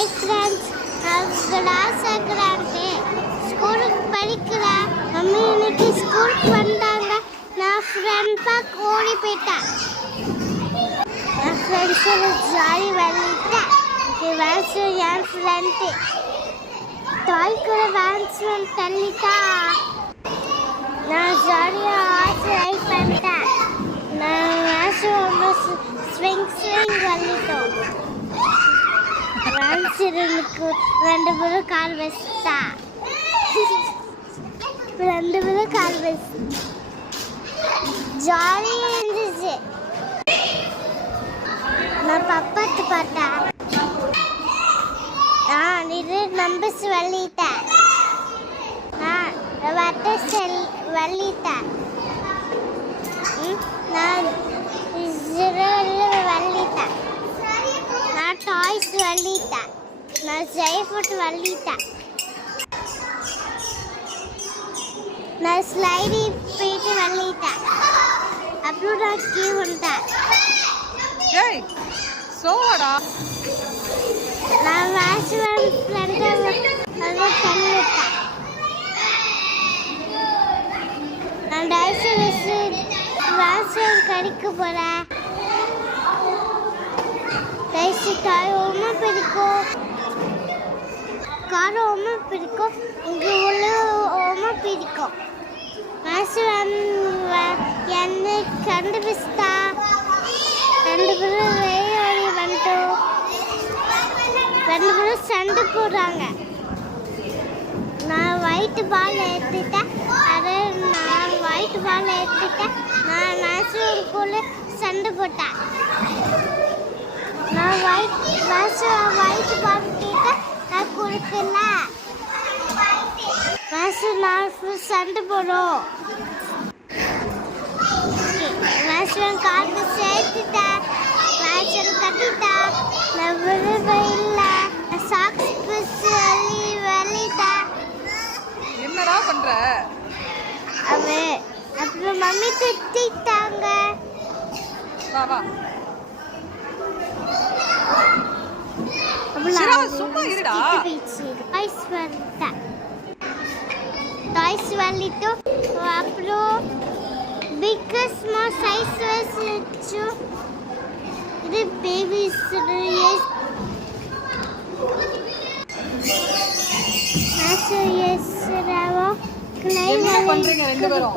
Hi friends, நான் class ஆக்குறான்ட்டு ஸ்கூலுக்கு படிக்கிறேன். மம்மி இன்னைக்கு ஸ்கூலுக்கு வந்தாங்க. நான் ஃப்ரெண்ட் பார்க்க ஓடி போயிட்டேன். என் ஃப்ரெண்ட்ஸோட ஜாலி விளையாட்டேன். வேன்ஸ் என் ஃப்ரெண்டு டாய் கூட வேன்ஸ் தள்ளிட்டா. நான் ஜாலியாக ஆச்சு ரைட் பண்ணிட்டேன். நான் வேன்ஸ் ஒன்று ஸ்விங் வலிட்டோம். வேன்ஸருக்கு 2 பேரும் கால் வச்சுட்டா. 2 பேரும் கால் வச்சு ஜாலியாக இருந்துச்சு. நான் பப்பத்து பார்த்தேன். நிறைய நம்பர்ஸ் வள்ளிட்டேன். வட்ட செல் வள்ளிட்டேன். நான் வள்ளிட்டேன். நான் டாய்ஸ் வள்ளிட்டேன். நான் ஜெய்ஃபுட் வள்ளிட்டேன். நான் ஸ்லைடி போயிட்டு வள்ளிட்டேன். அப்புறம் நான் கீ வந்துட்டேன். நான் வாசுவன் ஃப்ரெண்டை தள்ளிவிட்டேன். நான் டைஸ் வாசுவன் கடிக்க போகிறேன். டைஸ் டாய் ரொம்ப பிடிக்கும். கார் ரொம்ப பிடிக்கும். இங்கே உள்ள ரொம்ப பிடிக்கும். வாசுவன் என்னை கண்டுபிடிச்சா. 2 பேரும் வெளியோடி வந்துட்டோம். 2 பேரும் சண்டை போடுறாங்க. நான் ஒயிட் பால் எடுத்துட்டேன். நான் ஒயிட் பால் எடுத்துட்டேன். நான் வாசுவனுக்குள்ள சண்டை போட்டேன். நான் ஒயிட் பால் கேட்டேன். நான் கொடுக்கல. நான் சண்டை போடும். வாசுவன் காலத்தை சேர்த்துட்டேன். வாசுவன் கட்டிட்டேன். நான் விழுவே இல்லை. சாக்ஸ் பிடிச்சி வெளியிட்டேன். என்னடா பண்ற? அப்புறம் மம்மி திட்டாங்க. வா வா சும்மா இருடா. டாய்ஸ் வள்ளிட்டு அப்புறம் பிக் ஸ்மால் சைஸ் வச்சு இது பேபிஸ் என்ன பண்றீங்க 2 பேரும்?